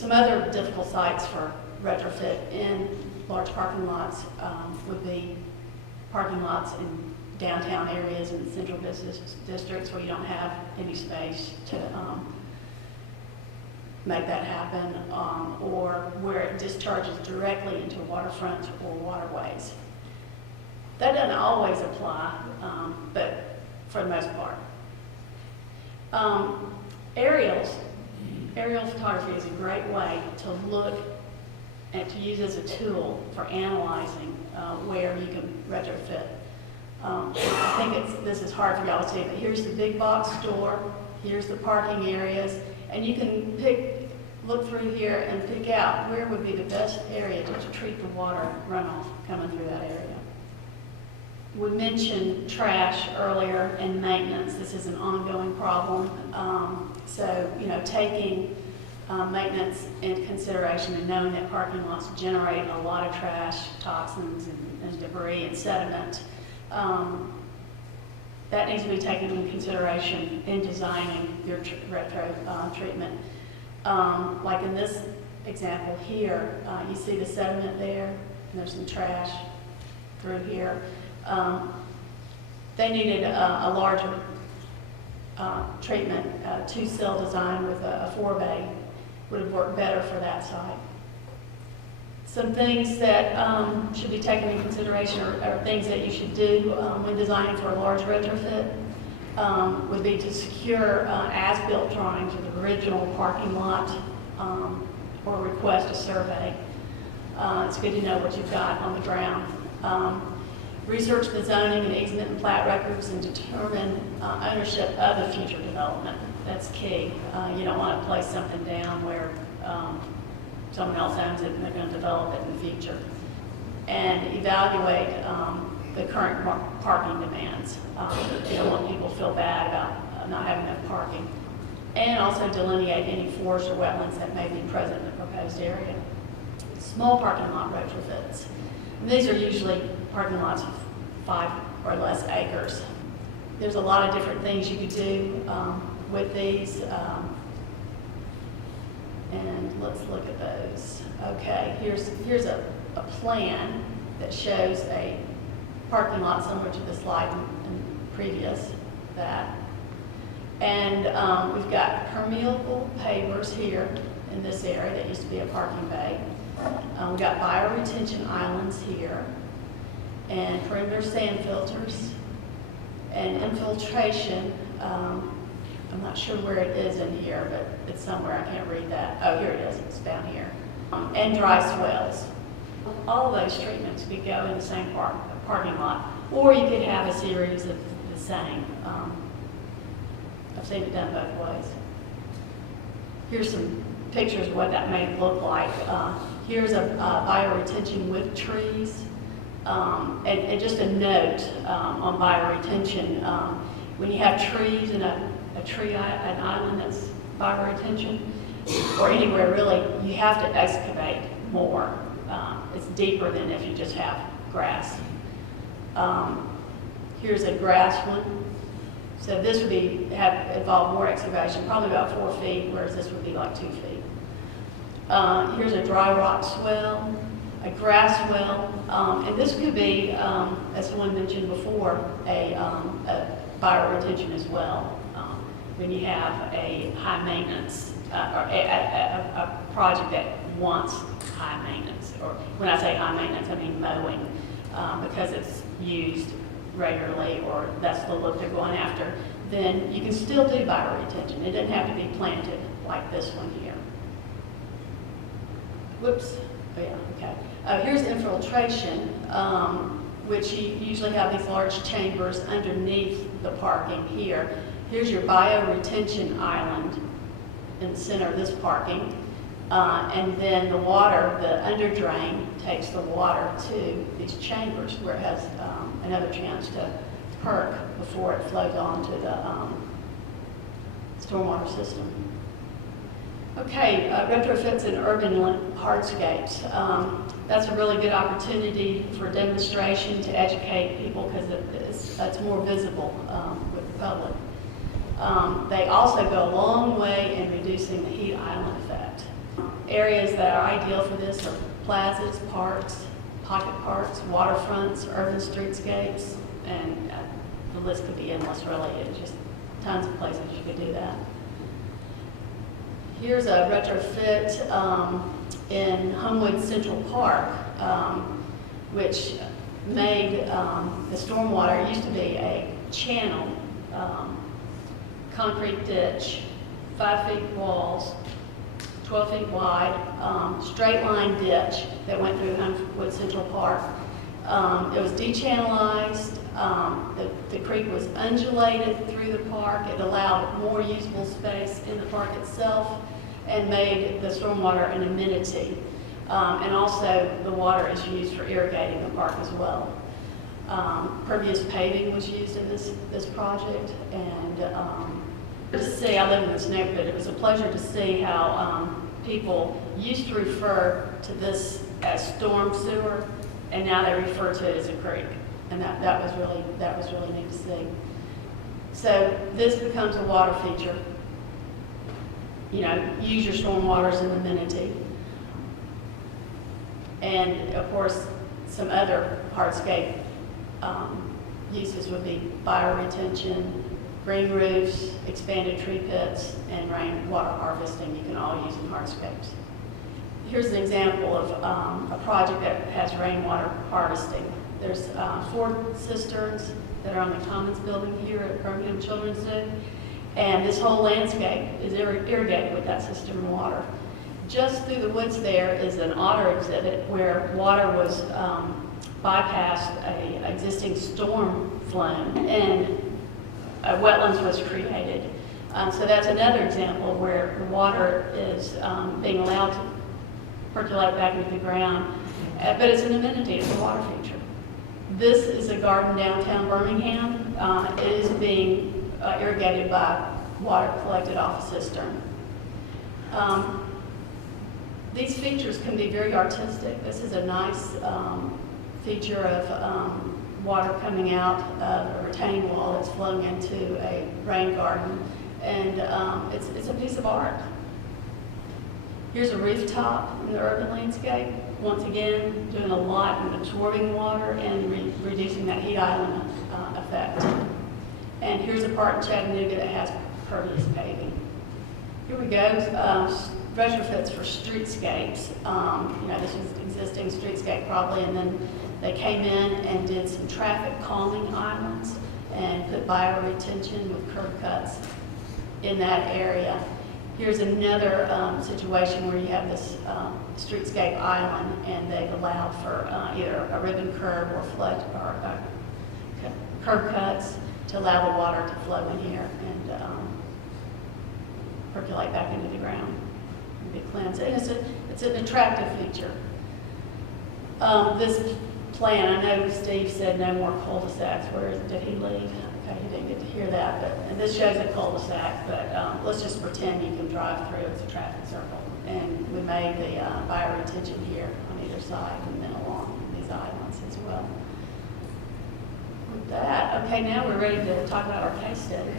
Some other difficult sites for retrofit in large parking lots would be parking lots in downtown areas and central business districts where you don't have any space to make that happen, or where it discharges directly into waterfronts or waterways. That doesn't always apply, but for the most part. Aerial photography is a great way to look and to use as a tool for analyzing where you can retrofit. I think this is hard for y'all to see, but here's the big box store, here's the parking areas, and you can look through here and pick out where would be the best area to treat the water runoff coming through that area. We mentioned trash earlier and maintenance. This is an ongoing problem. So, taking maintenance into consideration and knowing that parking lots generate a lot of trash, toxins, and debris and sediment, that needs to be taken into consideration in designing your retro treatment. Like in this example here, you see the sediment there, and there's some trash through here. They needed a larger treatment, 2-cell design with a 4-bay would have worked better for that site. Some things that should be taken into consideration or things that you should do when designing for a large retrofit would be to secure as-built drawings of the original parking lot or request a survey. It's good to know what you've got on the ground. Research the zoning and easement and plat records and determine ownership of the future development. That's key. You don't want to place something down where someone else owns it and they're going to develop it in the future. And evaluate the current parking demands. You don't want people to feel bad about not having enough parking. And also delineate any forests or wetlands that may be present in the proposed area. Small parking lot retrofits. And these are usually parking lots of 5 or less acres. There's a lot of different things you could do with these. And let's look at those. Okay, here's a plan that shows a parking lot similar to the slide in previous that. And we've got permeable pavers here in this area that used to be a parking bay. We've got bioretention islands here, and perimeter sand filters, and infiltration. I'm not sure where it is in here, but it's somewhere. I can't read that. Oh, here it is. It's down here. And dry swells. All of those treatments could go in the same parking lot, or you could have a series of the same. I've seen it done both ways. Here's some pictures of what that may look like. Here's a bioretention with trees. And just a note on bioretention, when you have trees in an island that's bioretention, or anywhere really, you have to excavate more. It's deeper than if you just have grass. Here's a grass one. So this would involve more excavation, probably about 4 feet, whereas this would be like 2 feet. Here's a dry rock swell, a grass well, and this could be, as someone mentioned before, a bioretention as well. When you have a high maintenance, or a project that wants high maintenance, or when I say high maintenance, I mean mowing, because it's used regularly, or that's the look they're going after, then you can still do bioretention. It doesn't have to be planted like this one here. Whoops. Oh yeah, okay. Here's infiltration, which you usually have these large chambers underneath the parking here. Here's your bioretention island in the center of this parking. And then the water, the under drain, takes the water to these chambers where it has another chance to perk before it flows on to the stormwater system. Okay, retrofits in urban hardscapes. That's a really good opportunity for demonstration to educate people because it's more visible with the public. They also go a long way in reducing the heat island effect. Areas that are ideal for this are plazas, parks, pocket parks, waterfronts, urban streetscapes, and the list could be endless, really. It's just tons of places you could do that. Here's a retrofit in Homewood Central Park, which made the stormwater, it used to be a channel, concrete ditch, 5 feet walls, 12 feet wide, straight line ditch that went through Homewood Central Park. It was dechannelized. The creek was undulated through the park. It allowed more usable space in the park itself and made the stormwater an amenity. And also the water is used for irrigating the park as well. Pervious paving was used in this project, and to see, I live in this neighborhood, it was a pleasure to see how people used to refer to this as storm sewer, and now they refer to it as a creek, and that was really neat to see. So this becomes a water feature. You know, use your storm water as an amenity. And of course, some other hardscape uses would be fire retention, green roofs, expanded tree pits, and rainwater harvesting you can all use in hardscapes. Here's an example of a project that has rainwater harvesting. There's 4 cisterns that are on the Commons building here at Birmingham Children's Zoo, and this whole landscape is irrigated with that cistern water. Just through the woods there is an otter exhibit where water was bypassed an existing storm flow, and wetlands was created. So that's another example where the water is being allowed to percolate back into the ground, but it's an amenity, it's a water feature. This is a garden downtown Birmingham. It is being irrigated by water collected off a cistern. These features can be very artistic. This is a nice feature of water coming out of a retaining wall that's flowing into a rain garden, and it's a piece of art. Here's a rooftop in the urban landscape. Once again, doing a lot in absorbing water and reducing that heat island effect. And here's a part in Chattanooga that has pervious paving. Here we go. Retrofits for streetscapes. You know, this was existing streetscape probably, and then they came in and did some traffic calming islands and put bioretention with curb cuts in that area. Here's another situation where you have this streetscape island, and they've allowed for either a ribbon curb or flood or curb cuts to allow the water to flow in here and percolate back into the ground and be cleansed. And it's an attractive feature. This plan, I know Steve said no more cul-de-sacs. Where did he leave? Okay, he didn't get to hear that. And this shows a cul-de-sac, but let's just pretend you can drive through. It's a traffic circle. And we made the bioretention here on either side and then along these islands as well. With that, okay, now we're ready to talk about our case study.